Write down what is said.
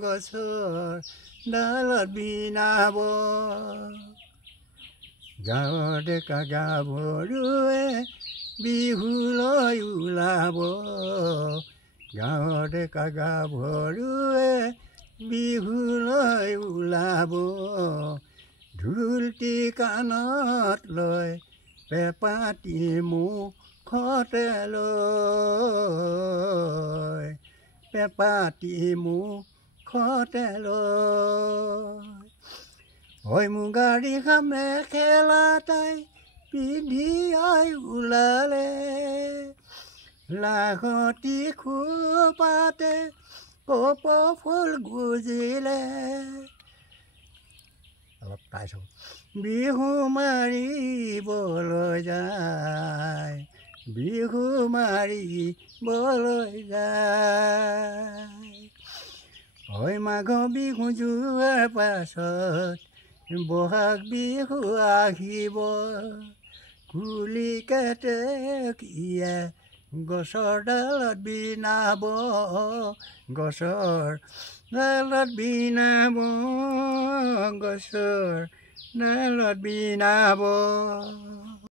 গছৰ ডালত বিনাব গাঁৱৰ ডেকা গাভৰুৱে বিহুলৈ ওলাব গাঁৱৰ ডেকা গাভৰুৱে বিহুলৈ ওলাব ঢোলটি কাণত লৈ পেঁপাটি মুখতে লৈ পেঁপাটি মুখতে লৈ ঐ মুগাৰী মেখেলা তাই পিন্ধি ওলালে লাহতি খোপাতে কপ ফুল গুজিলে অলপ পাইছ বিহু মাৰিবলৈ যায় বিহু মাৰিবলৈ যায় ঐ মাঘ বিহু যোৱাৰ পাছত বহাগ বিহু আহিব কুলি কেতেকীয়ে গছৰ ডালত বিনাব গছৰ ডালত বিনাব গছৰ ডালত বিনাব